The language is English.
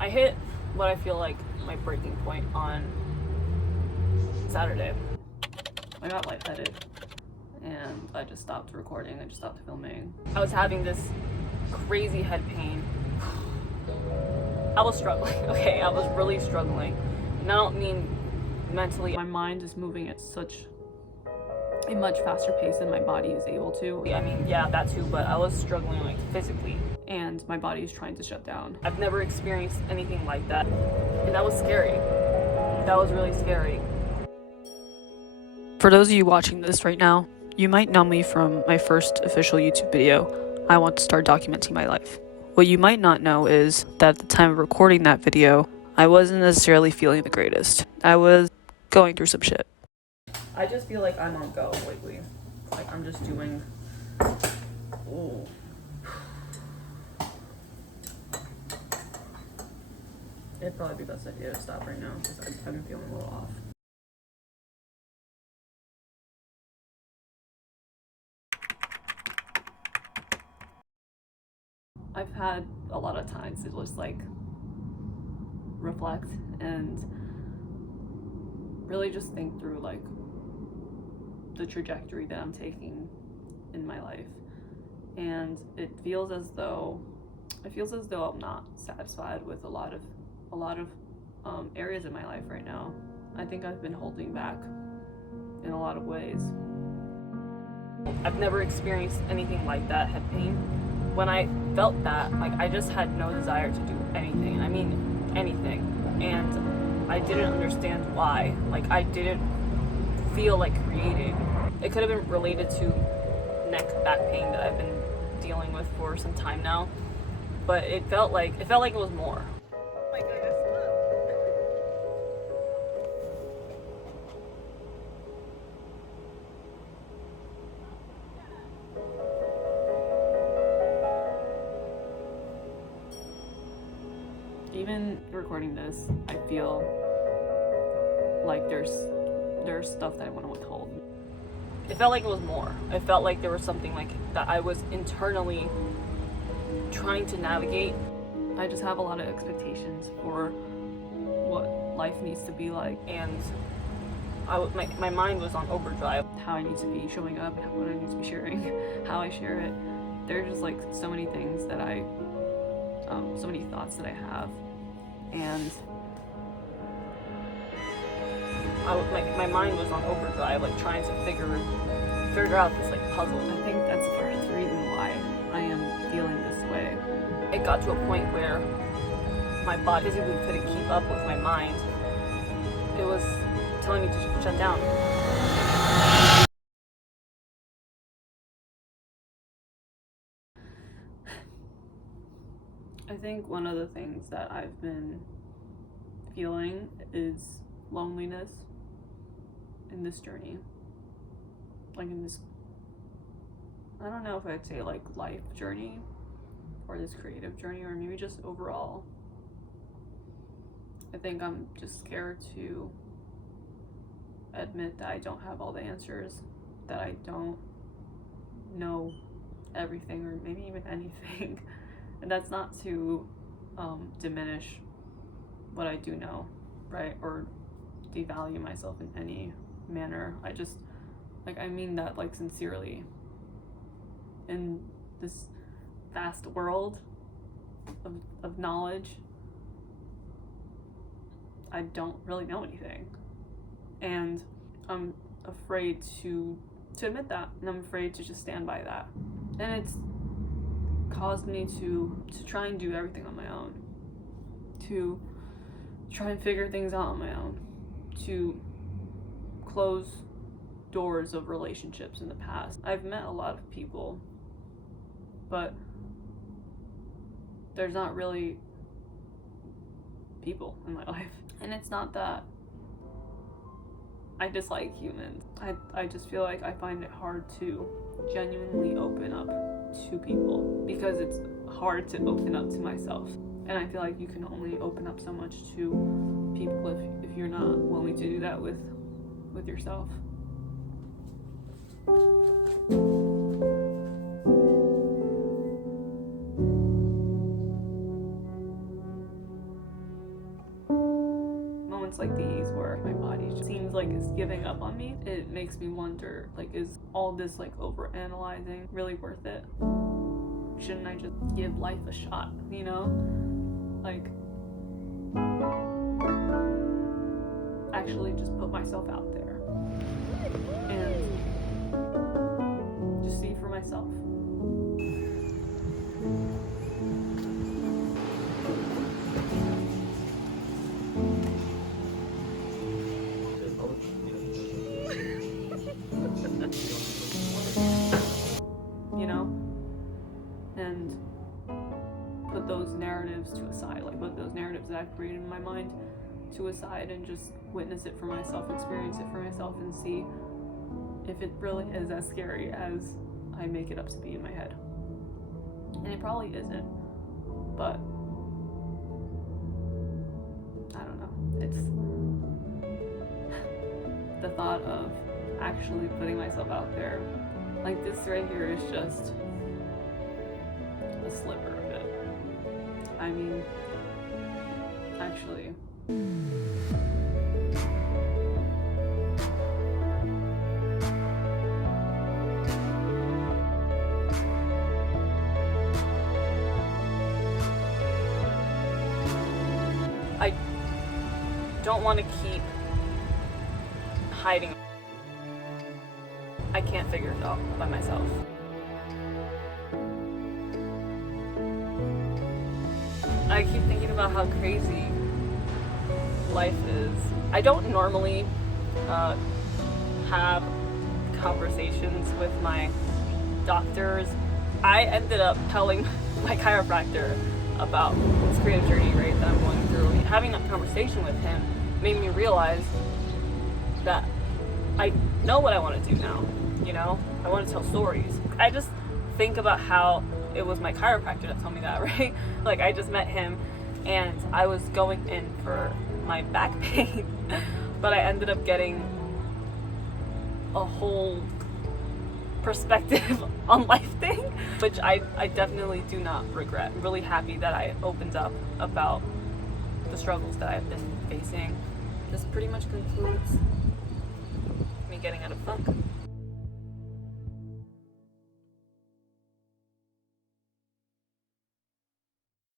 I hit what I feel like my breaking point on Saturday. I got lightheaded and I just stopped recording. I just stopped filming. I was having this crazy head pain. I was struggling, okay? I was really struggling. And I don't mean mentally. My mind is moving at such a much faster pace than my body is able to. I mean, yeah, that too, but I was struggling like physically. And my body is trying to shut down. I've never experienced anything like that. And that was scary. That was really scary. For those of you watching this right now, you might know me from my first official YouTube video, I Want to Start Documenting My Life. What you might not know is that at the time of recording that video, I wasn't necessarily feeling the greatest. I was going through some shit. I just feel like I'm on go lately. Like I'm just doing... Ooh. It'd probably be the best idea to stop right now because I've been feeling a little off. I've had a lot of times to just like reflect and really just think through like the trajectory that I'm taking in my life. And it feels as though I'm not satisfied with a lot of areas in my life right now. I think I've been holding back in a lot of ways. I've never experienced anything like that, head pain. When I felt that, like I just had no desire to do anything. I mean, anything. And I didn't understand why. Like I didn't feel like creating. It could have been related to back pain that I've been dealing with for some time now. But it felt like it was more. Oh my goodness, even recording this, I feel like there's stuff that I want to withhold. It felt like it was more. It felt like there was something like that I was internally trying to navigate. I just have a lot of expectations for what life needs to be like, and my mind was on overdrive. How I need to be showing up, what I need to be sharing, how I share it. There's just like so many things that so many thoughts that I have, and my mind was on overdrive, like trying to figure out this like puzzle. I think that's part of the reason why I am feeling this way. It got to a point where my body physically couldn't keep up with my mind. It was telling me to shut down. I think one of the things that I've been feeling is loneliness in this journey. Like in this, I don't know if I'd say like life journey or this creative journey, or maybe just overall. I think I'm just scared to admit that I don't have all the answers, that I don't know everything or maybe even anything. And that's not to diminish what I do know, right? Or devalue myself in any manner. I just, like, I mean that like sincerely. In this vast world of knowledge, I don't really know anything. And I'm afraid to admit that, and I'm afraid to just stand by that. And it's caused me to try and do everything on my own, to try and figure things out on my own, to close doors of relationships in the past. I've met a lot of people, but there's not really people in my life. And it's not that I dislike humans. I just feel like I find it hard to genuinely open up to people because it's hard to open up to myself. And I feel like you can only open up so much to people if you're not willing to do that with yourself. moments like these where my body just seems like it's giving up on me, it makes me wonder, like, is all this like over analyzing really worth it? Shouldn't I just give life a shot, you know? Like, actually just put myself out there and just see for myself. You know? And put those narratives to aside, like put those narratives that I've created in my mind to aside and just witness it for myself, experience it for myself, and see if it really is as scary as I make it up to be in my head. And it probably isn't, but I don't know. It's the thought of actually putting myself out there. Like, this right here is just a sliver of it. I mean, actually. I don't want to keep hiding. I can't figure it out by myself. I keep thinking about how crazy life is. I don't normally have conversations with my doctors. I ended up telling my chiropractor about this creative journey, right, that I'm going through. Having that conversation with him made me realize that I know what I want to do now, you know? I want to tell stories. I just think about how it was my chiropractor that told me that, right? Like, I just met him and I was going in for my back pain, but I ended up getting a whole perspective on life thing, which I definitely do not regret. I'm really happy that I opened up about the struggles that I've been facing. This pretty much concludes me getting out of funk.